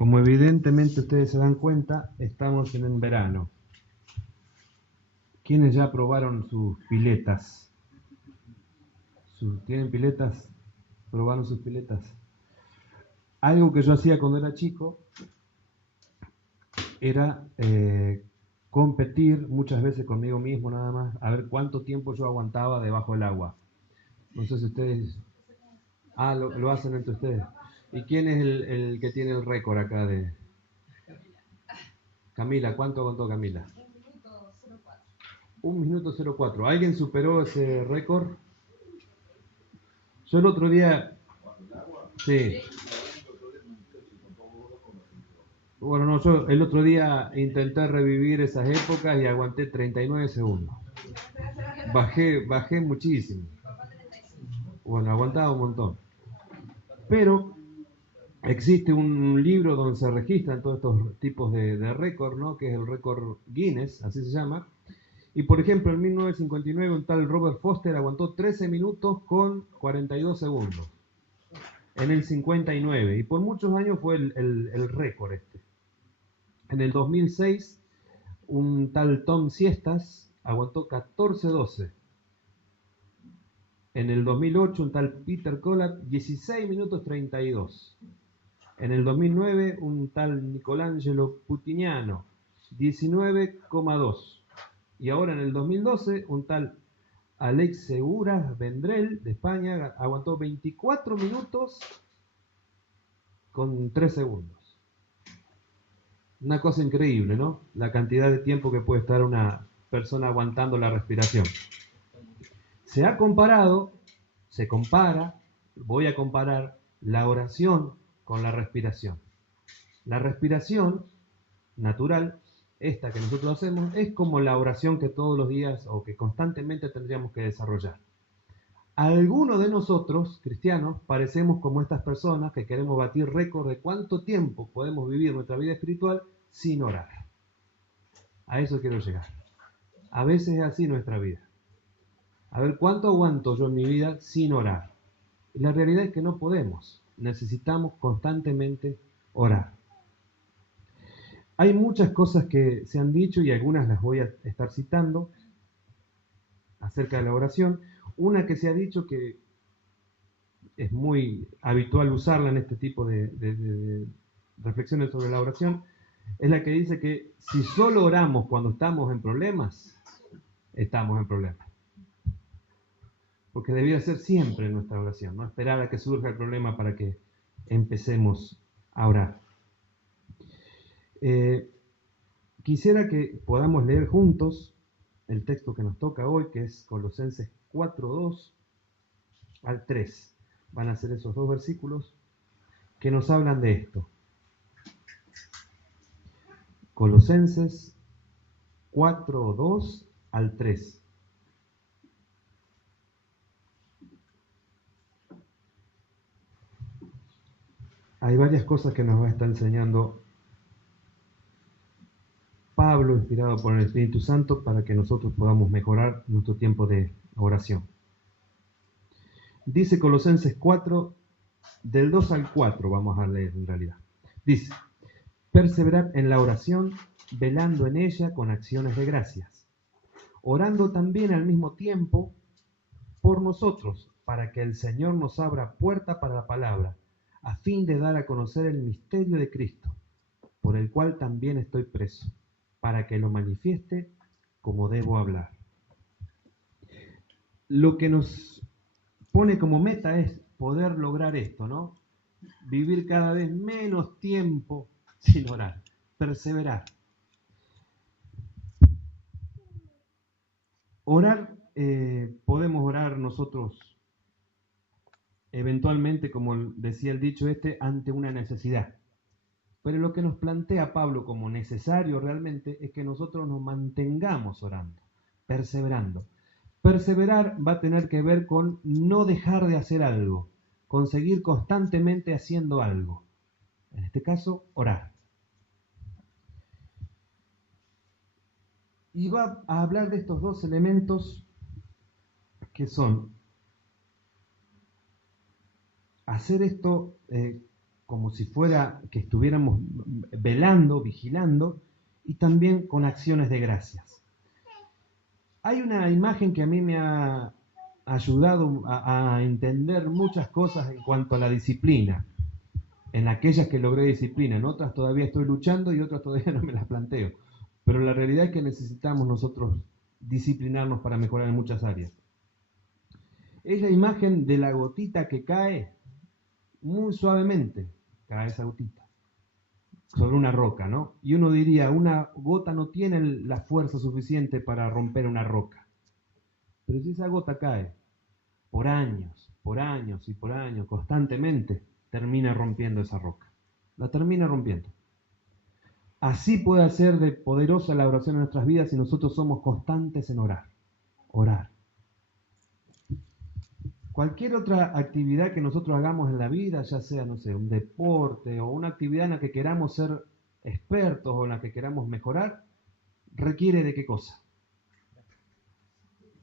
Como evidentemente ustedes se dan cuenta, estamos en el verano. ¿Quiénes ya probaron sus piletas? ¿Tienen piletas? ¿Probaron sus piletas? Algo que yo hacía cuando era chico era competir muchas veces conmigo mismo nada más, a ver cuánto tiempo yo aguantaba debajo del agua. No sé si ustedes... lo hacen entre ustedes. ¿Y quién es el que tiene el récord acá de... Camila, ¿cuánto aguantó Camila? 1 minuto 04. ¿Alguien superó ese récord? Yo el otro día... Sí. Bueno, no, yo el otro día intenté revivir esas épocas y aguanté 39 segundos. Bajé muchísimo. Bueno, aguantaba un montón. Pero existe un libro donde se registran todos estos tipos de récord, ¿no? Que es el récord Guinness, así se llama. Y por ejemplo, en 1959 un tal Robert Foster aguantó 13 minutos con 42 segundos. En el 59. Y por muchos años fue el récord este. En el 2006, un tal Tom Siestas aguantó 14-12. En el 2008, un tal Peter Collard, 16 minutos 32. En el 2009, un tal Nicolangelo Putignano, 19,2. Y ahora en el 2012, un tal Alex Seguras Vendrell, de España, aguantó 24 minutos con 3 segundos. Una cosa increíble, ¿no? La cantidad de tiempo que puede estar una persona aguantando la respiración. Se compara, voy a comparar la oración con la respiración. La respiración natural, esta que nosotros hacemos, es como la oración que todos los días o que constantemente tendríamos que desarrollar. Algunos de nosotros, cristianos, parecemos como estas personas que queremos batir récord de cuánto tiempo podemos vivir nuestra vida espiritual sin orar. A eso quiero llegar. A veces es así nuestra vida. A ver, ¿cuánto aguanto yo en mi vida sin orar? Y la realidad es que no podemos. Necesitamos constantemente orar. Hay muchas cosas que se han dicho y algunas las voy a estar citando acerca de la oración. Una que se ha dicho que es muy habitual usarla en este tipo de reflexiones sobre la oración, es la que dice que si solo oramos cuando estamos en problemas, estamos en problemas. Porque debería ser siempre nuestra oración, no esperar a que surja el problema para que empecemos a orar. Quisiera que podamos leer juntos el texto que nos toca hoy, que es Colosenses 4:2 al 3. Van a ser esos dos versículos que nos hablan de esto. Colosenses 4:2 al 3. Hay varias cosas que nos va a estar enseñando Pablo, inspirado por el Espíritu Santo, para que nosotros podamos mejorar nuestro tiempo de oración. Dice Colosenses 4, del 2 al 4, vamos a leer en realidad. Dice: perseverad en la oración, velando en ella con acciones de gracias, orando también al mismo tiempo por nosotros, para que el Señor nos abra puerta para la palabra, a fin de dar a conocer el misterio de Cristo, por el cual también estoy preso, para que lo manifieste como debo hablar. Lo que nos pone como meta es poder lograr esto, ¿no? Vivir cada vez menos tiempo sin orar, perseverar. Orar, podemos orar nosotros eventualmente, como decía el dicho ante una necesidad. Pero lo que nos plantea Pablo como necesario realmente es que nosotros nos mantengamos orando, perseverando. Perseverar va a tener que ver con no dejar de hacer algo, con seguir constantemente haciendo algo. En este caso, orar. Y va a hablar de estos dos elementos que son hacer esto como si fuera que estuviéramos velando, vigilando, y también con acciones de gracias. Hay una imagen que a mí me ha ayudado a entender muchas cosas en cuanto a la disciplina, en aquellas que logré disciplina, en otras todavía estoy luchando y otras todavía no me las planteo. Pero la realidad es que necesitamos nosotros disciplinarnos para mejorar en muchas áreas. Es la imagen de la gotita que cae muy suavemente, cae esa gotita sobre una roca, ¿no? Y uno diría, una gota no tiene la fuerza suficiente para romper una roca. Pero si esa gota cae por años y por años, constantemente, termina rompiendo esa roca. La termina rompiendo. Así puede ser de poderosa la oración en nuestras vidas si nosotros somos constantes en orar. Orar. Cualquier otra actividad que nosotros hagamos en la vida, ya sea, no sé, un deporte o una actividad en la que queramos ser expertos o en la que queramos mejorar, requiere de qué cosa?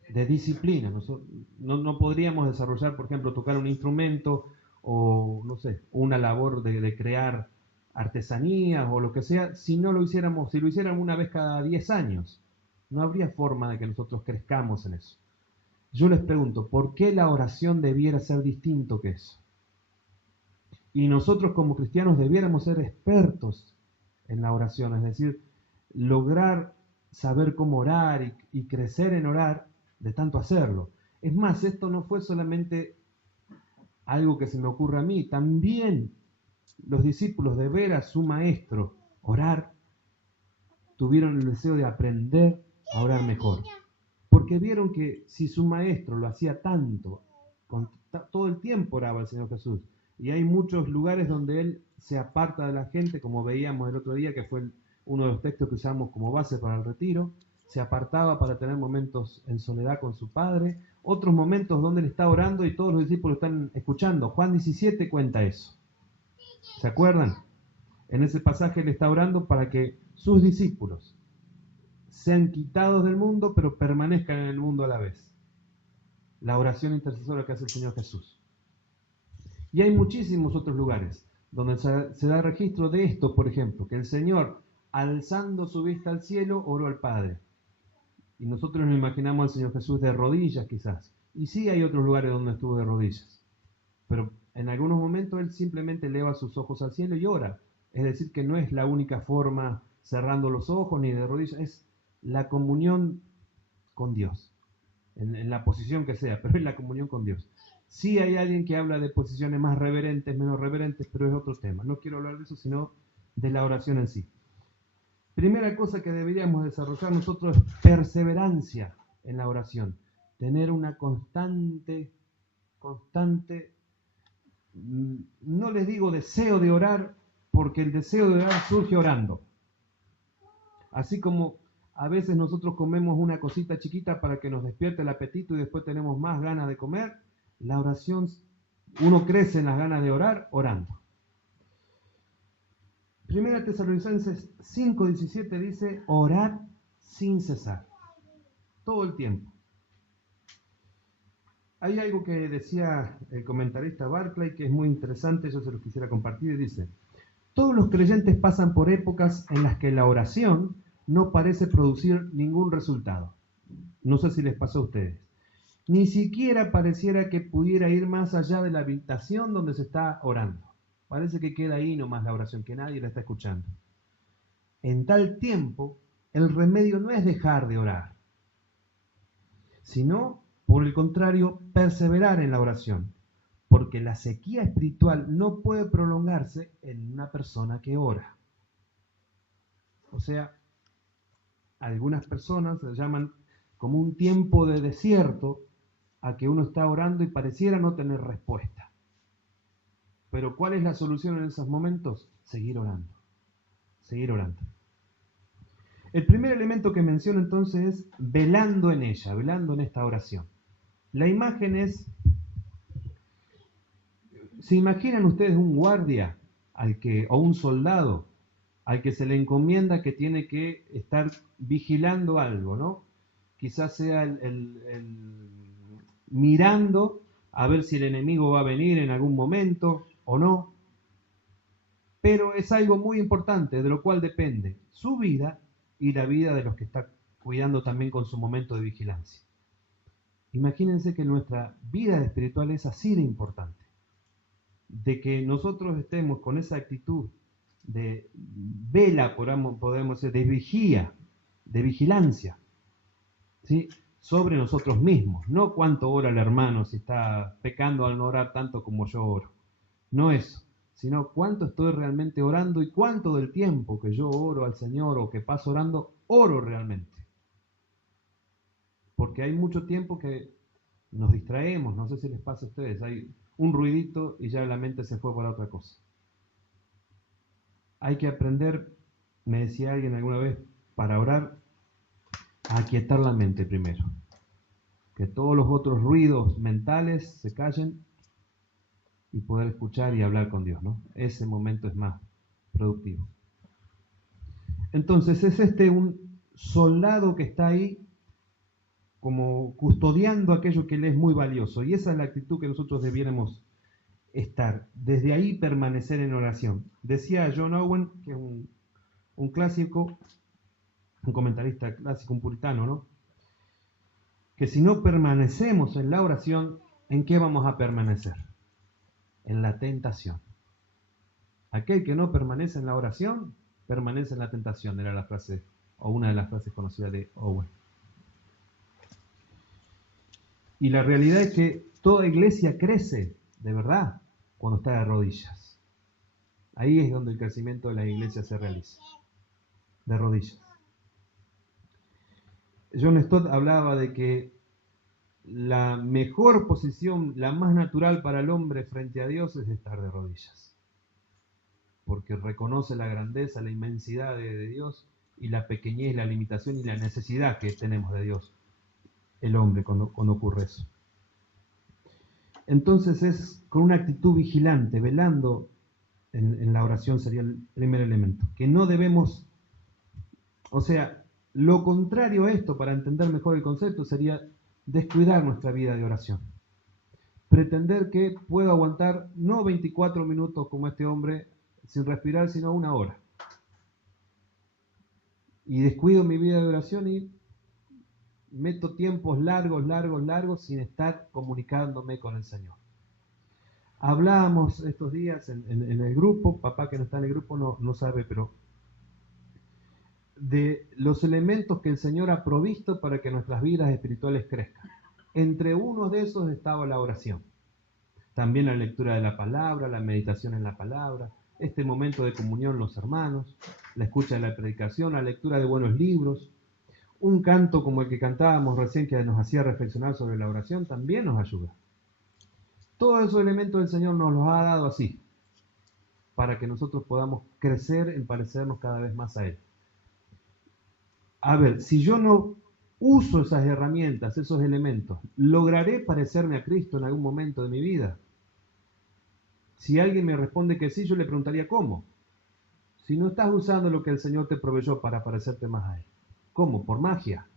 De disciplina. No podríamos desarrollar, por ejemplo, tocar un instrumento o, no sé, una labor de crear artesanías o lo que sea, si no lo hiciéramos, si lo hiciéramos una vez cada 10 años. No habría forma de que nosotros crezcamos en eso. Yo les pregunto, ¿por qué la oración debiera ser distinto que eso? Y nosotros como cristianos debiéramos ser expertos en la oración, es decir, lograr saber cómo orar y crecer en orar de tanto hacerlo. Es más, esto no fue solamente algo que se me ocurre a mí, también los discípulos de ver a su maestro orar, tuvieron el deseo de aprender a orar mejor. Porque vieron que si su maestro lo hacía tanto, todo el tiempo oraba el Señor Jesús. Y hay muchos lugares donde Él se aparta de la gente, como veíamos el otro día, que fue uno de los textos que usamos como base para el retiro. Se apartaba para tener momentos en soledad con su Padre. Otros momentos donde Él está orando y todos los discípulos están escuchando. Juan 17 cuenta eso. ¿Se acuerdan? En ese pasaje Él está orando para que sus discípulos sean quitados del mundo, pero permanezcan en el mundo a la vez. La oración intercesora que hace el Señor Jesús. Y hay muchísimos otros lugares donde se da registro de esto, por ejemplo, que el Señor, alzando su vista al cielo, oró al Padre. Y nosotros nos imaginamos al Señor Jesús de rodillas quizás. Y sí hay otros lugares donde estuvo de rodillas. Pero en algunos momentos Él simplemente eleva sus ojos al cielo y ora. Es decir, que no es la única forma cerrando los ojos ni de rodillas, es la comunión con Dios, en la posición que sea, pero es la comunión con Dios. Sí hay alguien que habla de posiciones más reverentes, menos reverentes, pero es otro tema. No quiero hablar de eso, sino de la oración en sí. Primera cosa que deberíamos desarrollar nosotros es perseverancia en la oración. Tener una constante, no les digo deseo de orar, porque el deseo de orar surge orando. Así como a veces nosotros comemos una cosita chiquita para que nos despierte el apetito y después tenemos más ganas de comer, la oración, uno crece en las ganas de orar orando. Primera Tesalonicenses 5:17 dice, orad sin cesar, todo el tiempo. Hay algo que decía el comentarista Barclay que es muy interesante, yo se lo quisiera compartir, y dice, todos los creyentes pasan por épocas en las que la oración no parece producir ningún resultado. No sé si les pasó a ustedes. Ni siquiera pareciera que pudiera ir más allá de la habitación donde se está orando. Parece que queda ahí nomás la oración, que nadie la está escuchando. En tal tiempo, el remedio no es dejar de orar, sino, por el contrario, perseverar en la oración. Porque la sequía espiritual no puede prolongarse en una persona que ora. O sea, algunas personas se llaman como un tiempo de desierto a que uno está orando y pareciera no tener respuesta. Pero ¿cuál es la solución en esos momentos? Seguir orando. Seguir orando. El primer elemento que menciono entonces es velando en ella, velando en esta oración. La imagen es, ¿se imaginan ustedes un guardia o un soldado al que se le encomienda que tiene que estar vigilando algo, ¿no? Quizás sea mirando a ver si el enemigo va a venir en algún momento o no. Pero es algo muy importante, de lo cual depende su vida y la vida de los que está cuidando también con su momento de vigilancia. Imagínense que nuestra vida espiritual es así de importante, de que nosotros estemos con esa actitud de vela, podemos decir, de vigía, de vigilancia, ¿sí?, sobre nosotros mismos, no cuánto ora el hermano, si está pecando al no orar tanto como yo oro, no eso, sino cuánto estoy realmente orando y cuánto del tiempo que yo oro al Señor o que paso orando, oro realmente. Porque hay mucho tiempo que nos distraemos, no sé si les pasa a ustedes, hay un ruidito y ya la mente se fue para otra cosa. Hay que aprender, me decía alguien alguna vez, para orar, a aquietar la mente primero. Que todos los otros ruidos mentales se callen y poder escuchar y hablar con Dios, ¿no? Ese momento es más productivo. Entonces es un soldado que está ahí como custodiando aquello que le es muy valioso, y esa es la actitud que nosotros debiéramos estar, desde ahí permanecer en oración. Decía John Owen, que es un clásico, un comentarista clásico, un puritano, ¿no?, que si no permanecemos en la oración, ¿en qué vamos a permanecer? En la tentación. Aquel que no permanece en la oración, permanece en la tentación, era la frase, o una de las frases conocidas de Owen. Y la realidad es que toda iglesia crece, de verdad, cuando está de rodillas. Ahí es donde el crecimiento de la iglesia se realiza, de rodillas. John Stott hablaba de que la mejor posición, la más natural para el hombre frente a Dios es estar de rodillas. Porque reconoce la grandeza, la inmensidad de Dios y la pequeñez, la limitación y la necesidad que tenemos de Dios, el hombre, cuando ocurre eso. Entonces es con una actitud vigilante, velando en la oración sería el primer elemento. Que no debemos, o sea, lo contrario a esto, para entender mejor el concepto, sería descuidar nuestra vida de oración. Pretender que puedo aguantar no 24 minutos como este hombre sin respirar, sino 1 hora. Y descuido mi vida de oración y meto tiempos largos sin estar comunicándome con el Señor. Hablábamos estos días en el grupo, papá que no está en el grupo no sabe, pero de los elementos que el Señor ha provisto para que nuestras vidas espirituales crezcan. Entre uno de esos estaba la oración. También la lectura de la palabra, la meditación en la palabra, este momento de comunión los hermanos, la escucha de la predicación, la lectura de buenos libros. Un canto como el que cantábamos recién, que nos hacía reflexionar sobre la oración, también nos ayuda. Todos esos elementos el Señor nos los ha dado así, para que nosotros podamos crecer en parecernos cada vez más a Él. A ver, si yo no uso esas herramientas, esos elementos, ¿lograré parecerme a Cristo en algún momento de mi vida? Si alguien me responde que sí, yo le preguntaría ¿cómo? Si no estás usando lo que el Señor te proveyó para parecerte más a Él. ¿Cómo? ¿Por magia?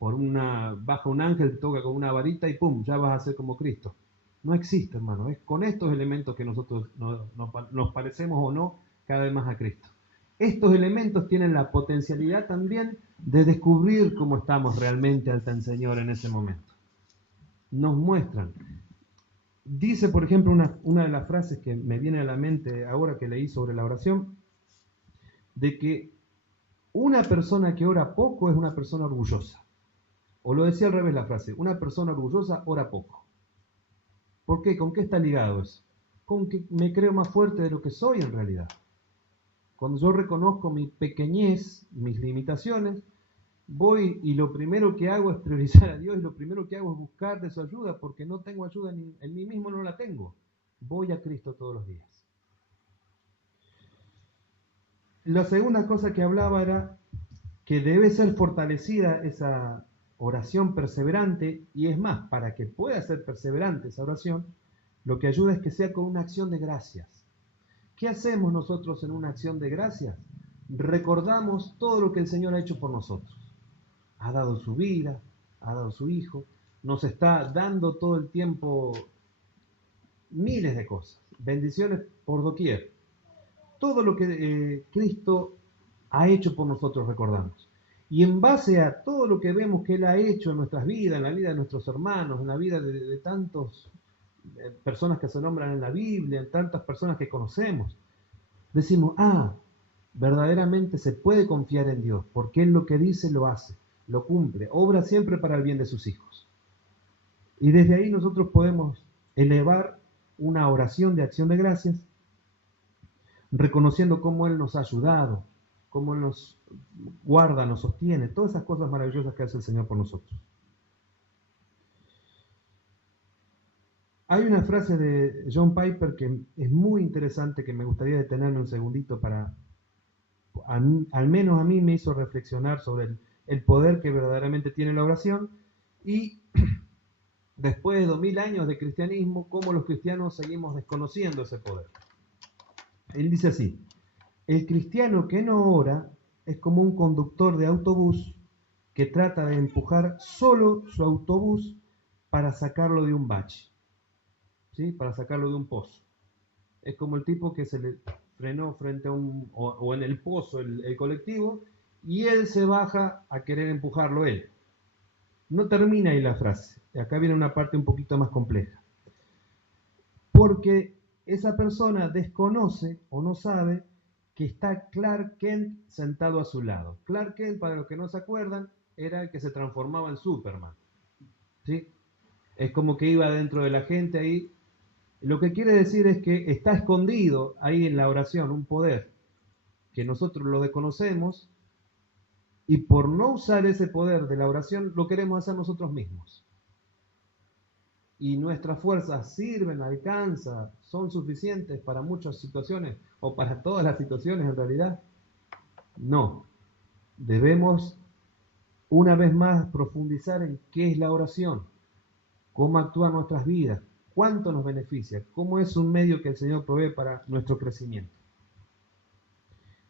Baja un ángel, te toca con una varita y ¡pum!, ya vas a ser como Cristo. No existe, hermano. Es con estos elementos que nosotros nos parecemos o no cada vez más a Cristo. Estos elementos tienen la potencialidad también de descubrir cómo estamos realmente ante el Señor en ese momento. Nos muestran. Dice, por ejemplo, una de las frases que me viene a la mente ahora que leí sobre la oración, de que una persona que ora poco es una persona orgullosa. O lo decía al revés la frase, una persona orgullosa ora poco. ¿Por qué? ¿Con qué está ligado eso? Con que me creo más fuerte de lo que soy en realidad. Cuando yo reconozco mi pequeñez, mis limitaciones, voy y lo primero que hago es priorizar a Dios y lo primero que hago es buscar de su ayuda, porque no tengo ayuda en mí mismo, no la tengo. Voy a Cristo todos los días. La segunda cosa que hablaba era que debe ser fortalecida esa oración perseverante, y es más, para que pueda ser perseverante esa oración, lo que ayuda es que sea con una acción de gracias. ¿Qué hacemos nosotros en una acción de gracias? Recordamos todo lo que el Señor ha hecho por nosotros. Ha dado su vida, ha dado su Hijo, nos está dando todo el tiempo miles de cosas, bendiciones por doquier. todo lo que Cristo ha hecho por nosotros, recordamos. Y en base a todo lo que vemos que Él ha hecho en nuestras vidas, en la vida de nuestros hermanos, en la vida de tantas personas que se nombran en la Biblia, en tantas personas que conocemos, decimos, verdaderamente se puede confiar en Dios, porque Él lo que dice lo hace, lo cumple, obra siempre para el bien de sus hijos. Y desde ahí nosotros podemos elevar una oración de acción de gracias, reconociendo cómo Él nos ha ayudado, cómo Él nos guarda, nos sostiene, todas esas cosas maravillosas que hace el Señor por nosotros. Hay una frase de John Piper que es muy interesante, que me gustaría detenerme un segundito para, al menos a mí me hizo reflexionar sobre el poder que verdaderamente tiene la oración, y después de 2000 años de cristianismo, cómo los cristianos seguimos desconociendo ese poder. Él dice así: el cristiano que no ora es como un conductor de autobús que trata de empujar solo su autobús para sacarlo de un bache, ¿sí? Para sacarlo de un pozo. Es como el tipo que se le frenó frente a o en el pozo el colectivo, y él se baja a querer empujarlo él. No termina ahí la frase. Acá viene una parte un poquito más compleja. Porque esa persona desconoce o no sabe que está Clark Kent sentado a su lado. Clark Kent, para los que no se acuerdan, era el que se transformaba en Superman, ¿sí? Es como que iba dentro de la gente ahí. Lo que quiere decir es que está escondido ahí en la oración un poder que nosotros lo desconocemos, y por no usar ese poder de la oración lo queremos hacer nosotros mismos. Y nuestras fuerzas sirven, alcanzan, son suficientes para muchas situaciones, o para todas las situaciones en realidad. No. Debemos una vez más profundizar en qué es la oración, cómo actúa en nuestras vidas, cuánto nos beneficia, cómo es un medio que el Señor provee para nuestro crecimiento.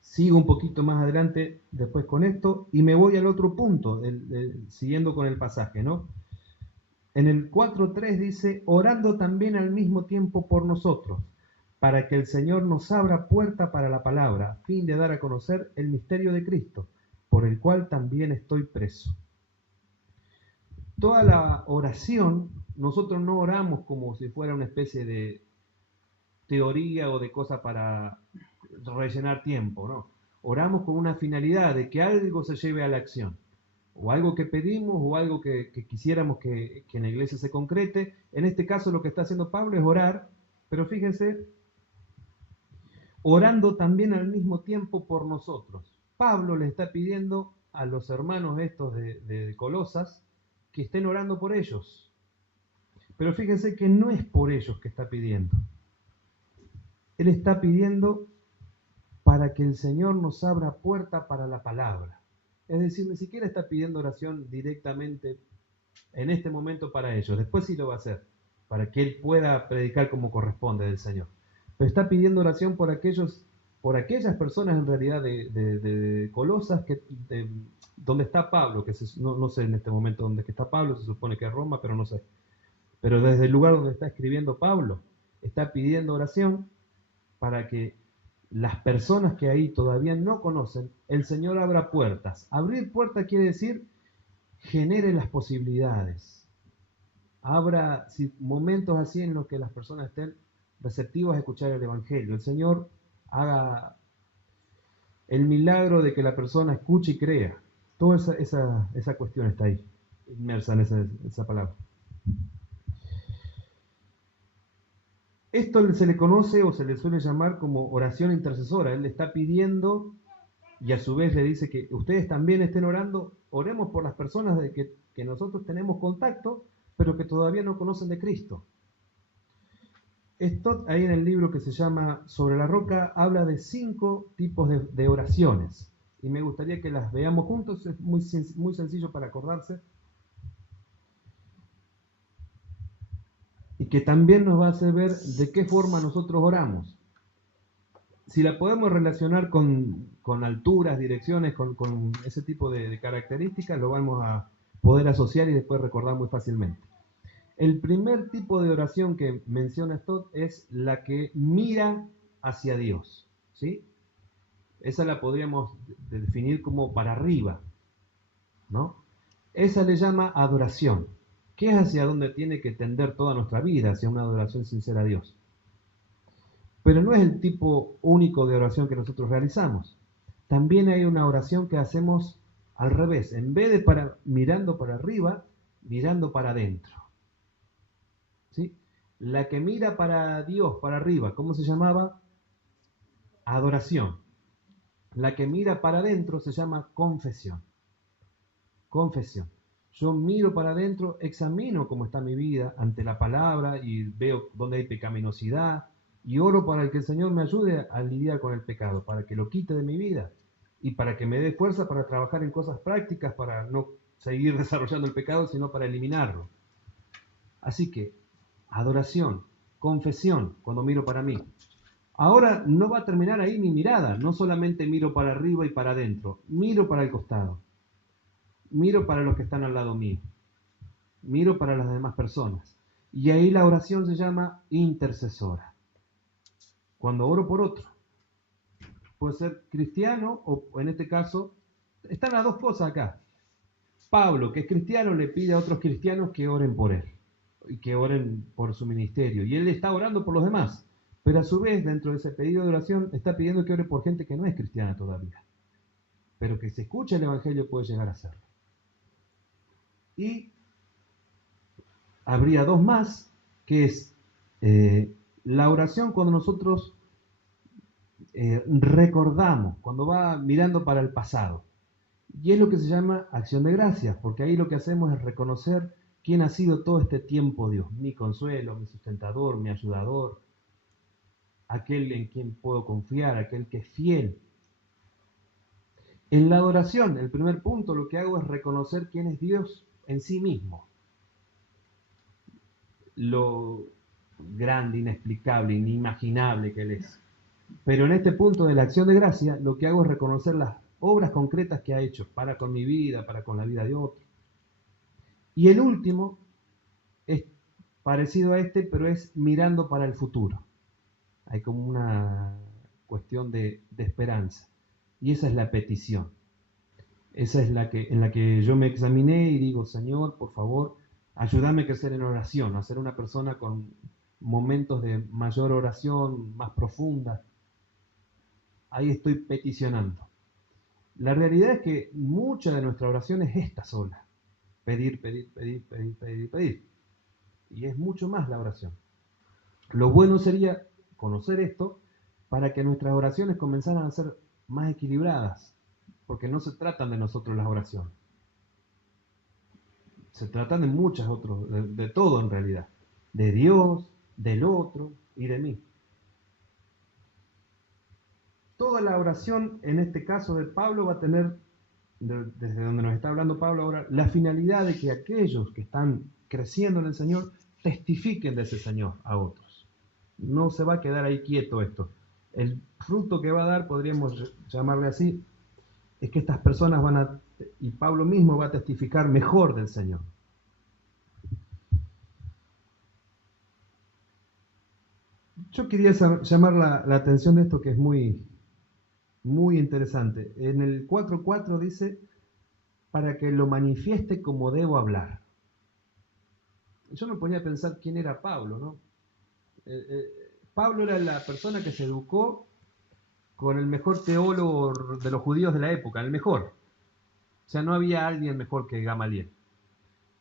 Sigo un poquito más adelante después con esto y me voy al otro punto, siguiendo con el pasaje, ¿no? En el 4.3 dice: orando también al mismo tiempo por nosotros, para que el Señor nos abra puerta para la palabra, a fin de dar a conocer el misterio de Cristo, por el cual también estoy preso. Toda la oración, nosotros no oramos como si fuera una especie de teoría o de cosa para rellenar tiempo, ¿no? Oramos con una finalidad de que algo se lleve a la acción, o algo que pedimos, o algo que quisiéramos que en la iglesia se concrete. En este caso lo que está haciendo Pablo es orar, pero fíjense, orando también al mismo tiempo por nosotros. Pablo le está pidiendo a los hermanos estos de Colosas que estén orando por ellos. Pero fíjense que no es por ellos que está pidiendo. Él está pidiendo para que el Señor nos abra puerta para la palabra. Es decir, ni siquiera está pidiendo oración directamente en este momento para ellos. Después sí lo va a hacer, para que Él pueda predicar como corresponde del Señor. Pero está pidiendo oración por aquellas personas en realidad de Colosas, donde está Pablo, que no sé en este momento dónde está Pablo, se supone que es Roma, pero no sé. Pero desde el lugar donde está escribiendo Pablo, está pidiendo oración para que las personas que ahí todavía no conocen, el Señor abra puertas. Abrir puertas quiere decir genere las posibilidades. Abra momentos así en los que las personas estén receptivas a escuchar el Evangelio. El Señor haga el milagro de que la persona escuche y crea. Toda esa cuestión está ahí, inmersa en esa palabra. Esto se le conoce o se le suele llamar como oración intercesora. Él le está pidiendo y a su vez le dice que ustedes también estén orando. Oremos por las personas que nosotros tenemos contacto, pero que todavía no conocen de Cristo. Esto ahí en el libro que se llama Sobre la Roca habla de 5 tipos de oraciones. Y me gustaría que las veamos juntos. Es muy sencillo para acordarse. Y que también nos va a hacer ver de qué forma nosotros oramos. Si la podemos relacionar con alturas, direcciones, con ese tipo de características, lo vamos a poder asociar y después recordar muy fácilmente. El primer tipo de oración que menciona Stott es la que mira hacia Dios. ¿sí? Esa la podríamos definir como para arriba, ¿no? Esa le llama adoración, que es hacia donde tiene que tender toda nuestra vida, hacia una adoración sincera a Dios. Pero no es el tipo único de oración que nosotros realizamos. También hay una oración que hacemos al revés, en vez de mirando para arriba, mirando para adentro. ¿Sí? La que mira para Dios, para arriba, ¿cómo se llamaba? Adoración. La que mira para adentro se llama confesión. Confesión. Yo miro para adentro, examino cómo está mi vida ante la palabra y veo dónde hay pecaminosidad y oro para que el Señor me ayude a lidiar con el pecado, para que lo quite de mi vida y para que me dé fuerza para trabajar en cosas prácticas, para no seguir desarrollando el pecado, sino para eliminarlo. Así que, adoración, confesión, cuando miro para mí. Ahora no va a terminar ahí mi mirada, no solamente miro para arriba y para adentro, miro para el costado, miro para los que están al lado mío, miro para las demás personas. Y ahí la oración se llama intercesora. Cuando oro por otro, puede ser cristiano o en este caso, están las dos cosas acá. Pablo, que es cristiano, le pide a otros cristianos que oren por él y que oren por su ministerio. Y él está orando por los demás. Pero a su vez, dentro de ese pedido de oración, está pidiendo que ore por gente que no es cristiana todavía. Pero que si escucha el Evangelio puede llegar a serlo. Y habría dos más, que es la oración cuando nosotros recordamos, cuando va mirando para el pasado. Y es lo que se llama acción de gracias, porque ahí lo que hacemos es reconocer quién ha sido todo este tiempo Dios, mi consuelo, mi sustentador, mi ayudador, aquel en quien puedo confiar, aquel que es fiel. En la adoración, el primer punto, lo que hago es reconocer quién es Dios en sí mismo. Lo grande, inexplicable, inimaginable que Él es. Pero en este punto de la acción de gracia, lo que hago es reconocer las obras concretas que ha hecho para con mi vida, para con la vida de otro. Y el último es parecido a este, pero es mirando para el futuro. Hay como una cuestión de esperanza. Y esa es la petición. Esa es en la que yo me examiné y digo, Señor, por favor, ayúdame a crecer en oración, a ser una persona con momentos de mayor oración, más profunda. Ahí estoy peticionando. La realidad es que mucha de nuestra oración es esta sola. Pedir, pedir, pedir, pedir, pedir, pedir. Y es mucho más la oración. Lo bueno sería conocer esto para que nuestras oraciones comenzaran a ser más equilibradas, porque no se tratan de nosotros las oraciones. Se tratan de muchas otras, de todo en realidad. De Dios, del otro y de mí. Toda la oración, en este caso de Pablo, va a tener, desde donde nos está hablando Pablo ahora, la finalidad de que aquellos que están creciendo en el Señor testifiquen de ese Señor a otros. No se va a quedar ahí quieto esto. El fruto que va a dar, podríamos llamarle así, es que estas personas van a, y Pablo mismo va a testificar mejor del Señor. Yo quería llamar la atención de esto que es muy, muy interesante. En el 4.4 dice, para que lo manifieste como debo hablar. Yo me ponía a pensar quién era Pablo, ¿no? Pablo era la persona que se educó con el mejor teólogo de los judíos de la época, el mejor. O sea, no había alguien mejor que Gamaliel.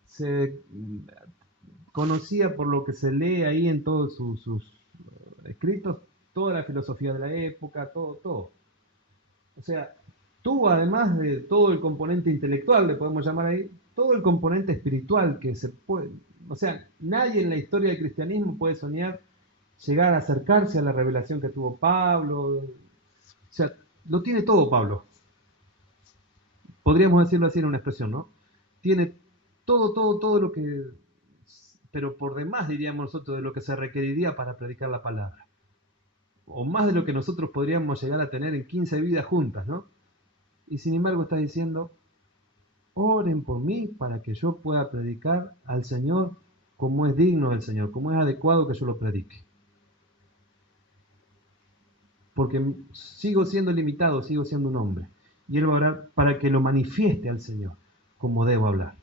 Se conocía por lo que se lee ahí en todos sus escritos, toda la filosofía de la época, todo. O sea, tuvo además de todo el componente intelectual, le podemos llamar ahí, todo el componente espiritual que se puede, o sea, nadie en la historia del cristianismo puede soñar llegar a acercarse a la revelación que tuvo Pablo. O sea, lo tiene todo Pablo. Podríamos decirlo así en una expresión, ¿no? Tiene todo lo que, pero por demás diríamos nosotros, de lo que se requeriría para predicar la palabra. O más de lo que nosotros podríamos llegar a tener en 15 vidas juntas, ¿no? Y sin embargo está diciendo, oren por mí para que yo pueda predicar al Señor como es digno del Señor, como es adecuado que yo lo predique. porque sigo siendo limitado, sigo siendo un hombre. Y Él va a orar para que lo manifieste al Señor, como debo hablar.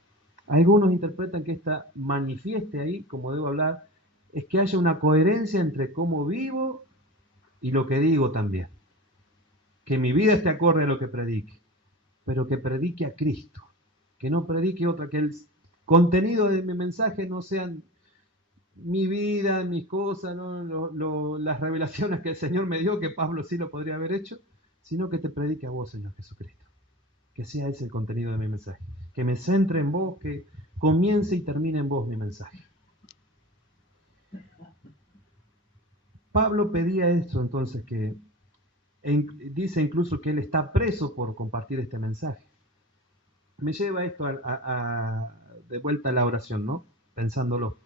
Algunos interpretan que esta manifieste ahí, como debo hablar, es que haya una coherencia entre cómo vivo y lo que digo también. Que mi vida esté acorde a lo que predique, pero que predique a Cristo. Que no predique otra, que el contenido de mi mensaje no sean mi vida, mis cosas, ¿no? Las revelaciones que el Señor me dio, que Pablo sí lo podría haber hecho, sino que te predique a vos, Señor Jesucristo. Que sea ese el contenido de mi mensaje. Que me centre en vos, que comience y termine en vos mi mensaje. Pablo pedía esto entonces, que dice incluso que él está preso por compartir este mensaje. Me lleva esto de vuelta a la oración, ¿no? Pensándolo.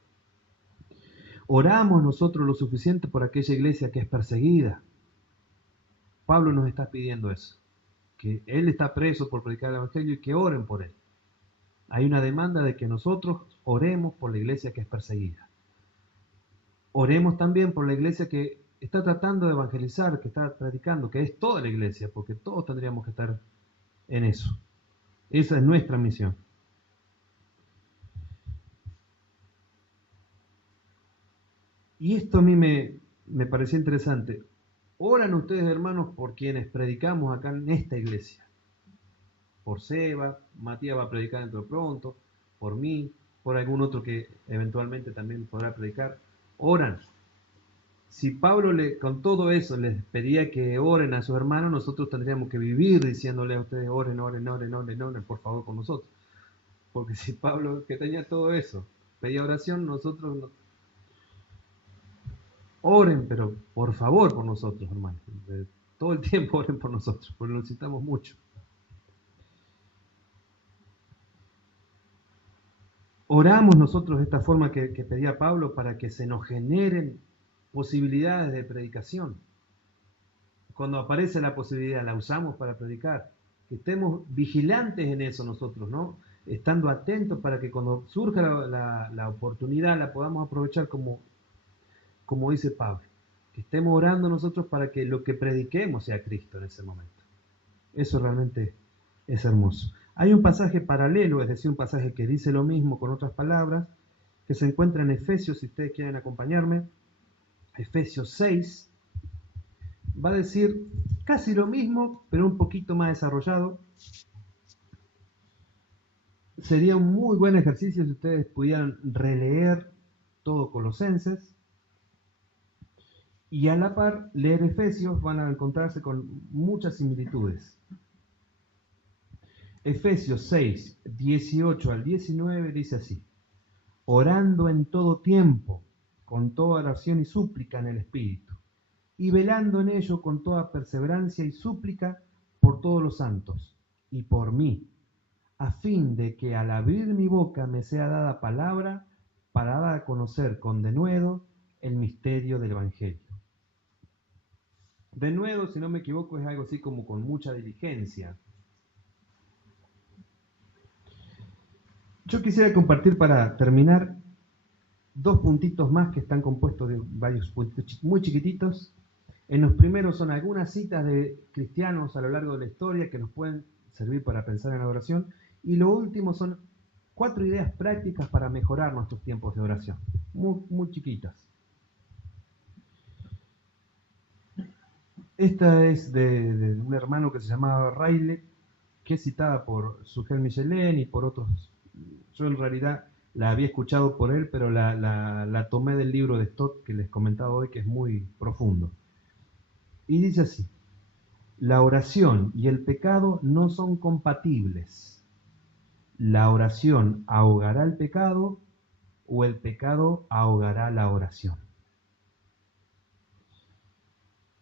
Oramos nosotros lo suficiente por aquella iglesia que es perseguida. Pablo nos está pidiendo eso, que él está preso por predicar el evangelio y que oren por él. Hay una demanda de que nosotros oremos por la iglesia que es perseguida. Oremos también por la iglesia que está tratando de evangelizar, que está predicando, que es toda la iglesia, porque todos tendríamos que estar en eso. Esa es nuestra misión. Y esto a mí me pareció interesante. Oran ustedes, hermanos, por quienes predicamos acá en esta iglesia. Por Seba, Matías va a predicar dentro de pronto, por mí, por algún otro que eventualmente también podrá predicar. Oran. Si Pablo con todo eso les pedía que oren a sus hermanos, nosotros tendríamos que vivir diciéndole a ustedes, oren, oren, oren, oren, oren, por favor, por nosotros. Porque si Pablo, que tenía todo eso, pedía oración, nosotros oren, pero por favor por nosotros, hermanos. Todo el tiempo oren por nosotros, porque lo necesitamos mucho. Oramos nosotros de esta forma que pedía Pablo para que se nos generen posibilidades de predicación. Cuando aparece la posibilidad, la usamos para predicar. Que estemos vigilantes en eso nosotros, ¿no? Estando atentos para que cuando surja la oportunidad la podamos aprovechar como dice Pablo. Que estemos orando nosotros para que lo que prediquemos sea Cristo en ese momento. Eso realmente es hermoso. Hay un pasaje paralelo, es decir, un pasaje que dice lo mismo con otras palabras, que se encuentra en Efesios, si ustedes quieren acompañarme. Efesios 6 va a decir casi lo mismo, pero un poquito más desarrollado. Sería un muy buen ejercicio si ustedes pudieran releer todo Colosenses y a la par leer Efesios. Van a encontrarse con muchas similitudes. Efesios 6, 18 al 19 dice así: orando en todo tiempo, con toda oración y súplica en el Espíritu, y velando en ello con toda perseverancia y súplica por todos los santos, y por mí, a fin de que al abrir mi boca me sea dada palabra para dar a conocer con denuedo el misterio del Evangelio. Denuedo, si no me equivoco, es algo así como con mucha diligencia. Yo quisiera compartir para terminar dos puntitos más que están compuestos de varios puntitos muy chiquititos. En los primeros son algunas citas de cristianos a lo largo de la historia que nos pueden servir para pensar en la oración. Y lo último son 4 ideas prácticas para mejorar nuestros tiempos de oración. Muy, muy chiquitas. Esta es de un hermano que se llamaba Riley, que es citada por Sugel Michelin y por otros. Yo en realidad la había escuchado por él, pero la tomé del libro de Stott que les comentaba hoy, que es muy profundo. Y dice así: la oración y el pecado no son compatibles. La oración ahogará el pecado o el pecado ahogará la oración.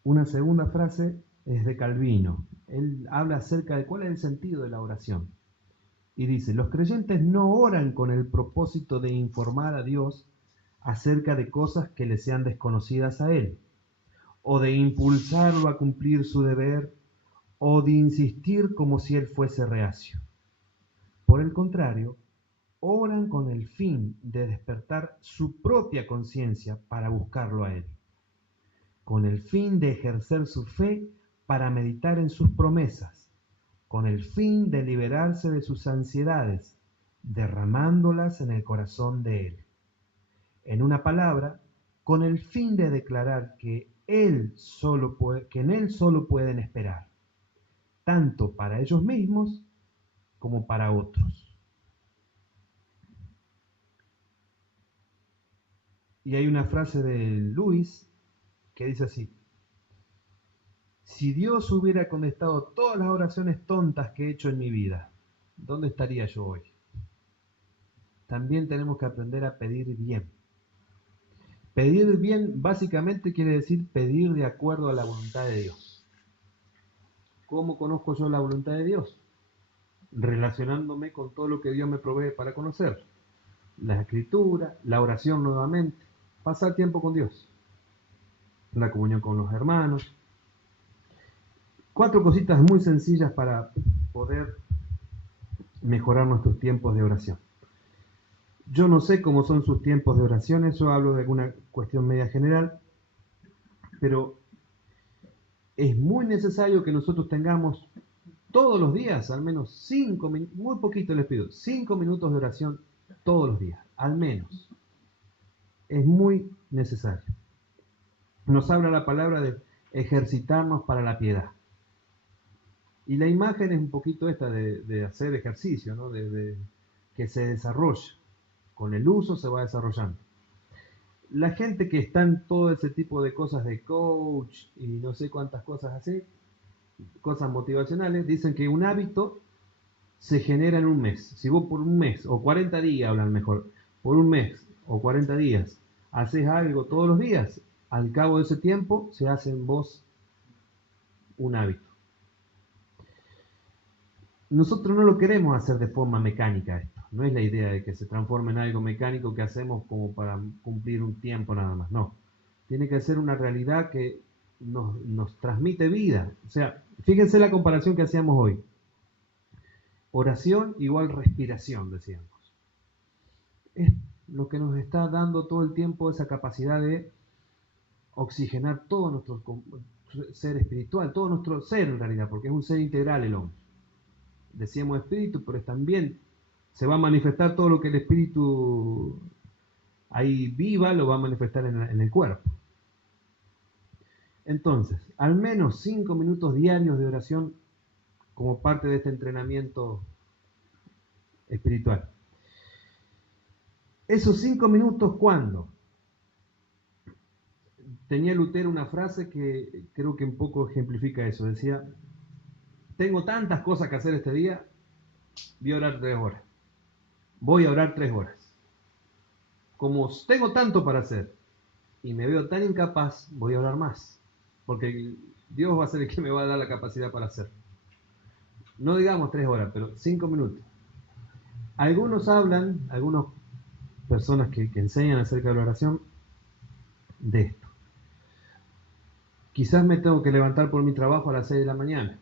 Una segunda frase es de Calvino. Él habla acerca de cuál es el sentido de la oración. Y dice: los creyentes no oran con el propósito de informar a Dios acerca de cosas que le sean desconocidas a Él, o de impulsarlo a cumplir su deber, o de insistir como si Él fuese reacio. Por el contrario, oran con el fin de despertar su propia conciencia para buscarlo a Él. con el fin de ejercer su fe para meditar en sus promesas, con el fin de liberarse de sus ansiedades, derramándolas en el corazón de Él. En una palabra, con el fin de declarar que en Él solo pueden esperar, tanto para ellos mismos como para otros. Y hay una frase de Luis que dice así: si Dios hubiera contestado todas las oraciones tontas que he hecho en mi vida, ¿dónde estaría yo hoy? También tenemos que aprender a pedir bien. Pedir bien básicamente quiere decir pedir de acuerdo a la voluntad de Dios. ¿Cómo conozco yo la voluntad de Dios? Relacionándome con todo lo que Dios me provee para conocer. La escritura, la oración nuevamente, pasar tiempo con Dios, la comunión con los hermanos. 4 cositas muy sencillas para poder mejorar nuestros tiempos de oración. Yo no sé cómo son sus tiempos de oración, eso hablo de alguna cuestión media general, pero es muy necesario que nosotros tengamos todos los días, al menos 5 minutos, muy poquito les pido, 5 minutos de oración todos los días, al menos. Es muy necesario. Nos habla la palabra de ejercitarnos para la piedad. Y la imagen es un poquito esta de hacer ejercicio, ¿no? de que se desarrolla. Con el uso se va desarrollando. La gente que está en todo ese tipo de cosas de coach y no sé cuántas cosas así, cosas motivacionales, dicen que un hábito se genera en un mes. Si vos por un mes o 40 días, hablan mejor, por un mes o 40 días haces algo todos los días, al cabo de ese tiempo se hace en vos un hábito. Nosotros no lo queremos hacer de forma mecánica esto. No es la idea de que se transforme en algo mecánico que hacemos como para cumplir un tiempo nada más. No. Tiene que ser una realidad que nos transmite vida. O sea, fíjense la comparación que hacíamos hoy. Oración igual respiración, decíamos. Es lo que nos está dando todo el tiempo esa capacidad de oxigenar todo nuestro ser espiritual, todo nuestro ser en realidad, porque es un ser integral el hombre. Decíamos espíritu, pero también se va a manifestar todo lo que el espíritu ahí viva, lo va a manifestar en el cuerpo. Entonces, al menos 5 minutos diarios de oración como parte de este entrenamiento espiritual. Esos 5 minutos, ¿cuándo? Tenía Lutero una frase que creo que un poco ejemplifica eso. Decía: tengo tantas cosas que hacer este día, voy a orar 3 horas. Voy a orar 3 horas. Como tengo tanto para hacer y me veo tan incapaz, voy a orar más. Porque Dios va a ser el que me va a dar la capacidad para hacer. No digamos 3 horas, pero 5 minutos. Algunos hablan, algunas personas que enseñan acerca de la oración, de esto. Quizás me tengo que levantar por mi trabajo a las 6 de la mañana.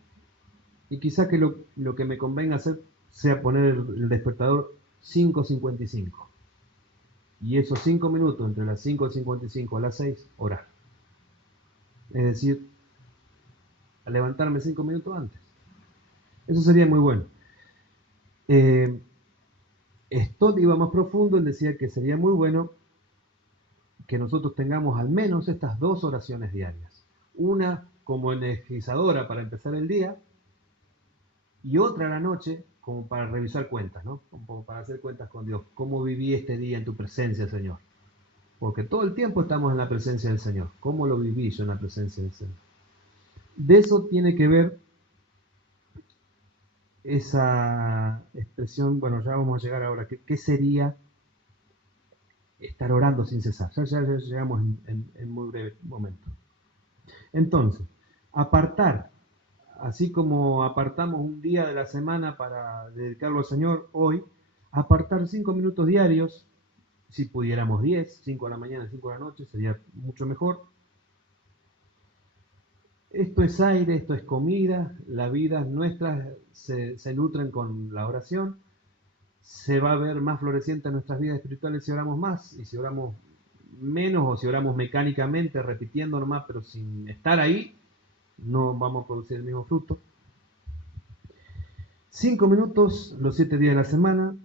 Y quizás que lo que me convenga hacer sea poner el despertador 5:55. Y esos 5 minutos, entre las 5:55 a las 6, orar. Es decir, a levantarme 5 minutos antes. Eso sería muy bueno. Stott iba más profundo, él decía que sería muy bueno que nosotros tengamos al menos estas 2 oraciones diarias. Una como energizadora para empezar el día y otra a la noche como para revisar cuentas, ¿no? Como para hacer cuentas con Dios. ¿Cómo viví este día en tu presencia, Señor? Porque todo el tiempo estamos en la presencia del Señor. ¿Cómo lo viví yo en la presencia del Señor? De eso tiene que ver esa expresión. Bueno, ya vamos a llegar ahora. ¿Qué sería estar orando sin cesar? Ya llegamos en muy breve momento. Entonces, apartar, así como apartamos un día de la semana para dedicarlo al Señor, hoy, apartar 5 minutos diarios, si pudiéramos 10, 5 de la mañana, 5 de la noche, sería mucho mejor. Esto es aire, esto es comida, las vidas nuestras se nutren con la oración, se va a ver más floreciente en nuestras vidas espirituales si oramos más, y si oramos menos, o si oramos mecánicamente, repitiendo nomás, pero sin estar ahí, no vamos a producir el mismo fruto. 5 minutos los 7 días de la semana,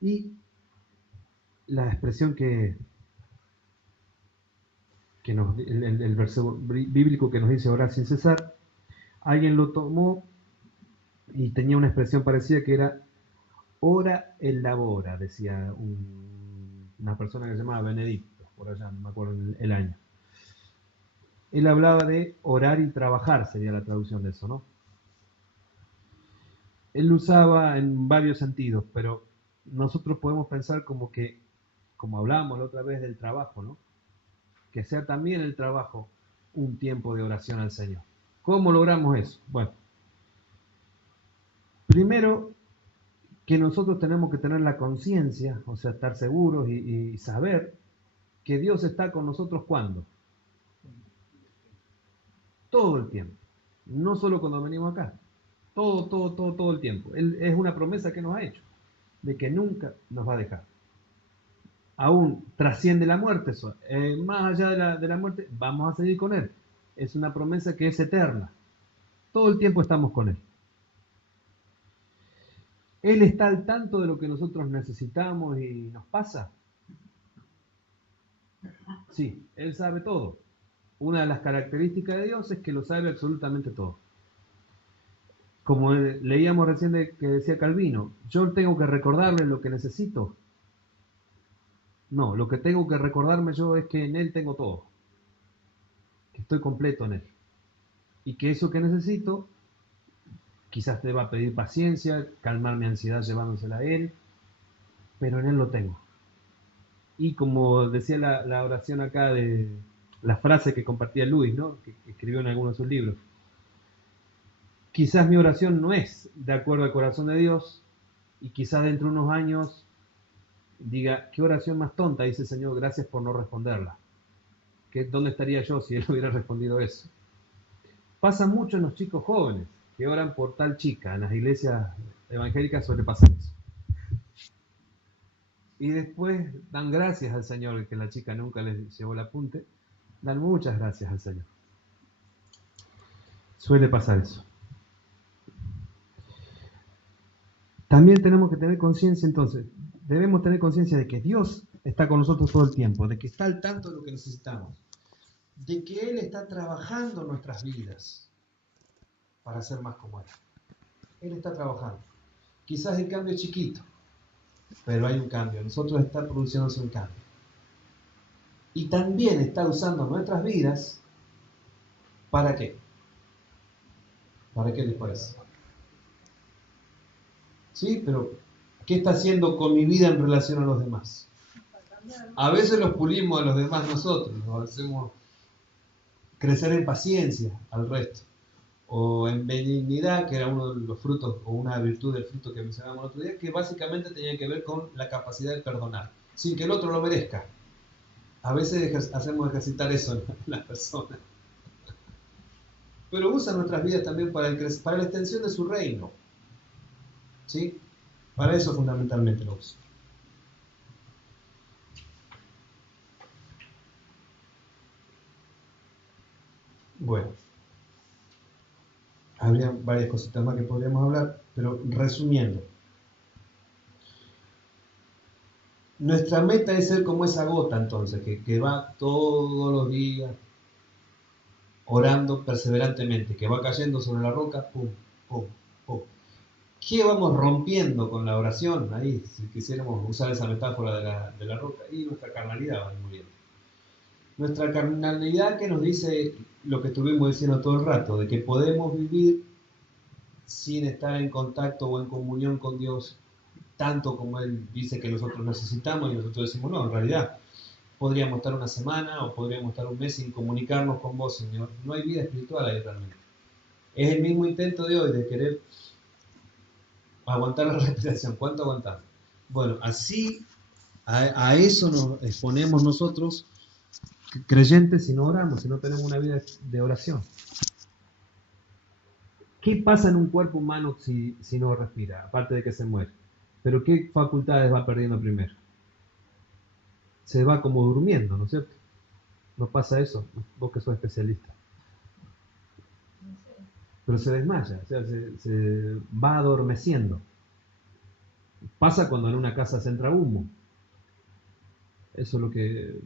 y la expresión el verso bíblico que nos dice orar sin cesar, alguien lo tomó y tenía una expresión parecida que era ora el labora, decía una persona que se llamaba Benedicto, por allá, no me acuerdo el año. Él hablaba de orar y trabajar, sería la traducción de eso, ¿no? Él lo usaba en varios sentidos, pero nosotros podemos pensar como hablábamos la otra vez del trabajo, ¿no? Que sea también el trabajo un tiempo de oración al Señor. ¿Cómo logramos eso? Bueno, primero que nosotros tenemos que tener la conciencia, o sea, estar seguros y saber que Dios está con nosotros cuando, todo el tiempo, no solo cuando venimos acá, todo el tiempo. Él es una promesa que nos ha hecho, de que nunca nos va a dejar. Aún trasciende la muerte, eso. Más allá de la muerte, vamos a seguir con Él. Es una promesa que es eterna. Todo el tiempo estamos con Él. Él está al tanto de lo que nosotros necesitamos y nos pasa. Sí, Él sabe todo. Una de las características de Dios es que lo sabe absolutamente todo. Como leíamos recién que decía Calvino, yo tengo que recordarle lo que necesito. No, lo que tengo que recordarme yo es que en Él tengo todo. Que estoy completo en Él. Y que eso que necesito, quizás te va a pedir paciencia, calmar mi ansiedad llevándosela a Él, pero en Él lo tengo. Y como decía la oración acá de la frase que compartía Luis, ¿no? Que escribió en alguno de sus libros. Quizás mi oración no es de acuerdo al corazón de Dios, y quizás dentro de unos años diga, qué oración más tonta, dice el Señor, gracias por no responderla. ¿Dónde estaría yo si Él hubiera respondido eso? Pasa mucho en los chicos jóvenes que oran por tal chica. En las iglesias evangélicas suele pasar eso. Y después dan gracias al Señor que la chica nunca les llevó el apunte. Dan muchas gracias al Señor. Suele pasar eso. También tenemos que tener conciencia, entonces, debemos tener conciencia de que Dios está con nosotros todo el tiempo, de que está al tanto de lo que necesitamos, de que Él está trabajando en nuestras vidas para ser más como Él. Él está trabajando. Quizás el cambio es chiquito, pero hay un cambio. Nosotros está produciéndose un cambio. Y también está usando nuestras vidas, ¿para qué? ¿Para qué les parece? Sí, pero ¿qué está haciendo con mi vida en relación a los demás? A veces los pulimos a los demás nosotros, los hacemos crecer en paciencia al resto, o en benignidad, que era uno de los frutos, o una virtud del fruto que mencionábamos el otro día, que básicamente tenía que ver con la capacidad de perdonar, sin que el otro lo merezca. A veces hacemos ejercitar eso en las personas. Pero usa nuestras vidas también para la extensión de su reino. ¿Sí? Para eso fundamentalmente lo usa. Bueno, habría varias cositas más que podríamos hablar, pero resumiendo. Nuestra meta es ser como esa gota entonces, que va todos los días orando perseverantemente, que va cayendo sobre la roca, pum, pum, pum. ¿Qué vamos rompiendo con la oración? Ahí, si quisiéramos usar esa metáfora de la roca, y nuestra carnalidad va muriendo. Nuestra carnalidad que nos dice lo que estuvimos diciendo todo el rato, de que podemos vivir sin estar en contacto o en comunión con Dios, tanto como Él dice que nosotros necesitamos, y nosotros decimos, no, en realidad podríamos estar una semana o podríamos estar un mes sin comunicarnos con vos, Señor. No hay vida espiritual ahí realmente. Es el mismo intento de hoy de querer aguantar la respiración. ¿Cuánto aguantamos? Bueno, así a eso nos exponemos nosotros, creyentes, si no oramos, si no tenemos una vida de oración. ¿Qué pasa en un cuerpo humano si no respira? Aparte de que se muere. Pero ¿qué facultades va perdiendo primero? se va como durmiendo, ¿no es cierto? ¿No pasa eso? Vos que sos especialista. Pero se desmaya, o sea, se va adormeciendo. Pasa cuando en una casa se entra humo. Eso es lo que...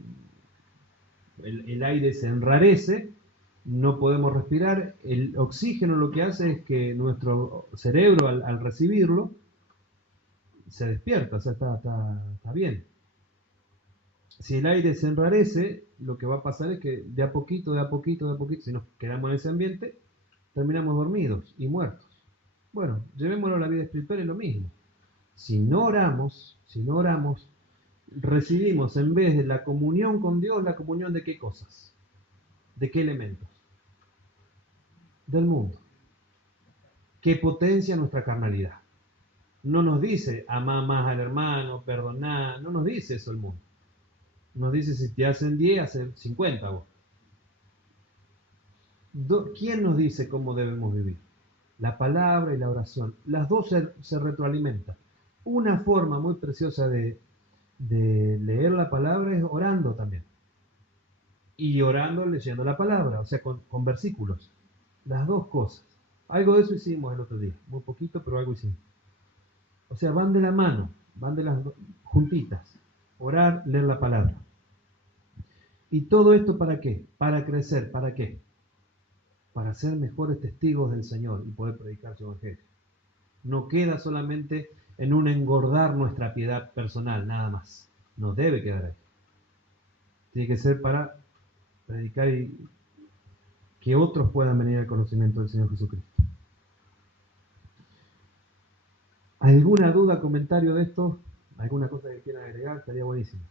El aire se enrarece, no podemos respirar. El oxígeno lo que hace es que nuestro cerebro, al recibirlo, se despierta, o sea, está bien. Si el aire se enrarece, lo que va a pasar es que de a poquito, si nos quedamos en ese ambiente, terminamos dormidos y muertos. Bueno, llevémoslo a la vida espiritual, es lo mismo. Si no oramos, recibimos en vez de la comunión con Dios, la comunión de qué cosas, de qué elementos, del mundo, que potencia nuestra carnalidad. No nos dice amá más al hermano, perdoná, no nos dice eso el mundo. Nos dice si te hacen 10, hacen 50 vos. ¿Quién nos dice cómo debemos vivir? La palabra y la oración. Las dos se retroalimentan. Una forma muy preciosa de leer la palabra es orando también. Y orando leyendo la palabra, o sea, con versículos. Las dos cosas. Algo de eso hicimos el otro día. Muy poquito, pero algo hicimos. O sea, van de la mano, van de las juntitas. Orar, leer la palabra. ¿Y todo esto para qué? Para crecer, ¿para qué? Para ser mejores testigos del Señor y poder predicar su evangelio. No queda solamente en un engordar nuestra piedad personal, nada más. No debe quedar ahí. Tiene que ser para predicar y que otros puedan venir al conocimiento del Señor Jesucristo. ¿Alguna duda, comentario de esto? ¿Alguna cosa que quieran agregar? Estaría buenísimo.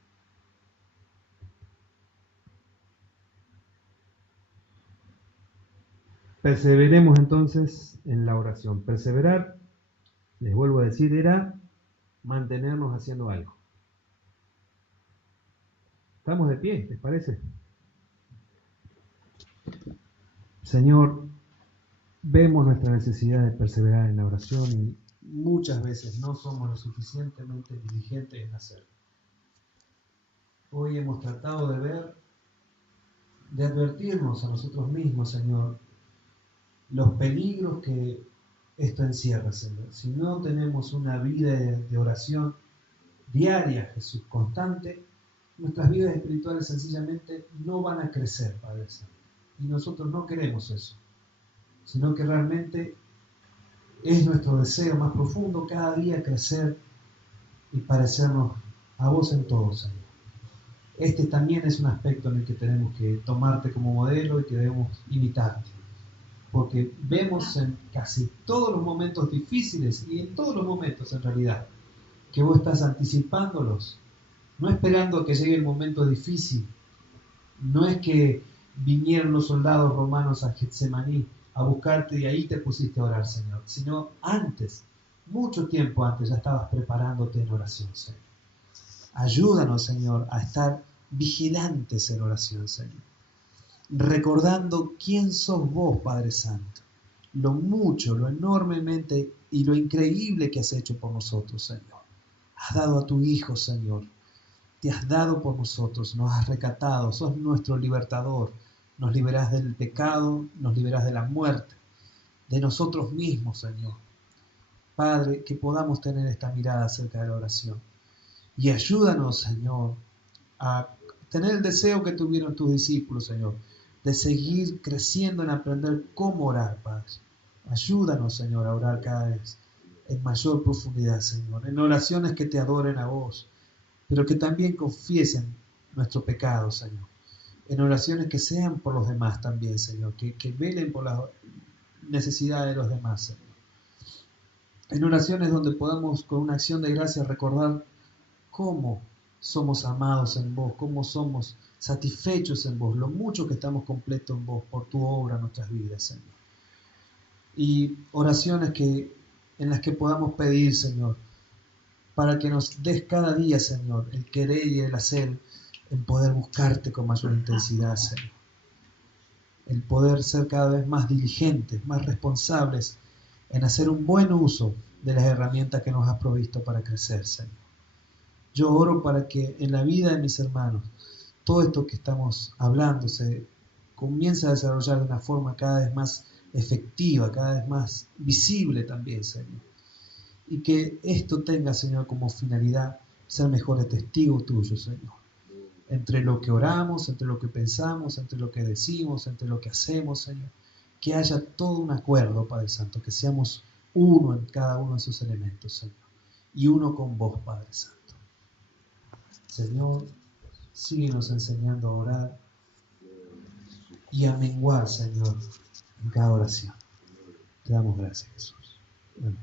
Perseveremos entonces en la oración. Perseverar, les vuelvo a decir, era mantenernos haciendo algo. Estamos de pie, ¿les parece? Señor, vemos nuestra necesidad de perseverar en la oración y muchas veces no somos lo suficientemente diligentes en hacerlo. Hoy hemos tratado de advertirnos a nosotros mismos, Señor, los peligros que esto encierra, Señor. Si no tenemos una vida de oración diaria, Jesús, constante, nuestras vidas espirituales sencillamente no van a crecer, Padre Santo. Y nosotros no queremos eso, sino que realmente es nuestro deseo más profundo cada día crecer y parecernos a vos en todo, Señor. Este también es un aspecto en el que tenemos que tomarte como modelo y que debemos imitarte. Porque vemos en casi todos los momentos difíciles y en todos los momentos en realidad que vos estás anticipándolos, no esperando a que llegue el momento difícil. No es que vinieron los soldados romanos a Getsemaní a buscarte y ahí te pusiste a orar, Señor, sino antes, mucho tiempo antes, ya estabas preparándote en oración, Señor. Ayúdanos, Señor, a estar vigilantes en oración, Señor. Recordando quién sos vos, Padre Santo. Lo mucho, lo enormemente y lo increíble que has hecho por nosotros, Señor. Has dado a tu Hijo, Señor. Te has dado por nosotros, nos has rescatado, sos nuestro libertador. Nos liberás del pecado, nos liberás de la muerte, de nosotros mismos, Señor. Padre, que podamos tener esta mirada acerca de la oración. Y ayúdanos, Señor, a tener el deseo que tuvieron tus discípulos, Señor, de seguir creciendo en aprender cómo orar, Padre. Ayúdanos, Señor, a orar cada vez en mayor profundidad, Señor, en oraciones que te adoren a vos, pero que también confiesen nuestro pecado, Señor. En oraciones que sean por los demás también, Señor, que velen por las necesidades de los demás, Señor. En oraciones donde podamos con una acción de gracia recordar cómo somos amados en vos, cómo somos satisfechos en vos, lo mucho que estamos completos en vos por tu obra en nuestras vidas, Señor. Y oraciones en las que podamos pedir, Señor, para que nos des cada día, Señor, el querer y el hacer, en poder buscarte con mayor intensidad, Señor. El poder ser cada vez más diligentes, más responsables en hacer un buen uso de las herramientas que nos has provisto para crecer, Señor. Yo oro para que en la vida de mis hermanos todo esto que estamos hablando se comience a desarrollar de una forma cada vez más efectiva, cada vez más visible también, Señor. Y que esto tenga, Señor, como finalidad ser mejores testigos tuyos, Señor. Entre lo que oramos, entre lo que pensamos, entre lo que decimos, entre lo que hacemos, Señor. Que haya todo un acuerdo, Padre Santo, que seamos uno en cada uno de esos elementos, Señor. Y uno con vos, Padre Santo. Señor, síguenos enseñando a orar y a menguar, Señor, en cada oración. Te damos gracias, Jesús. Amén.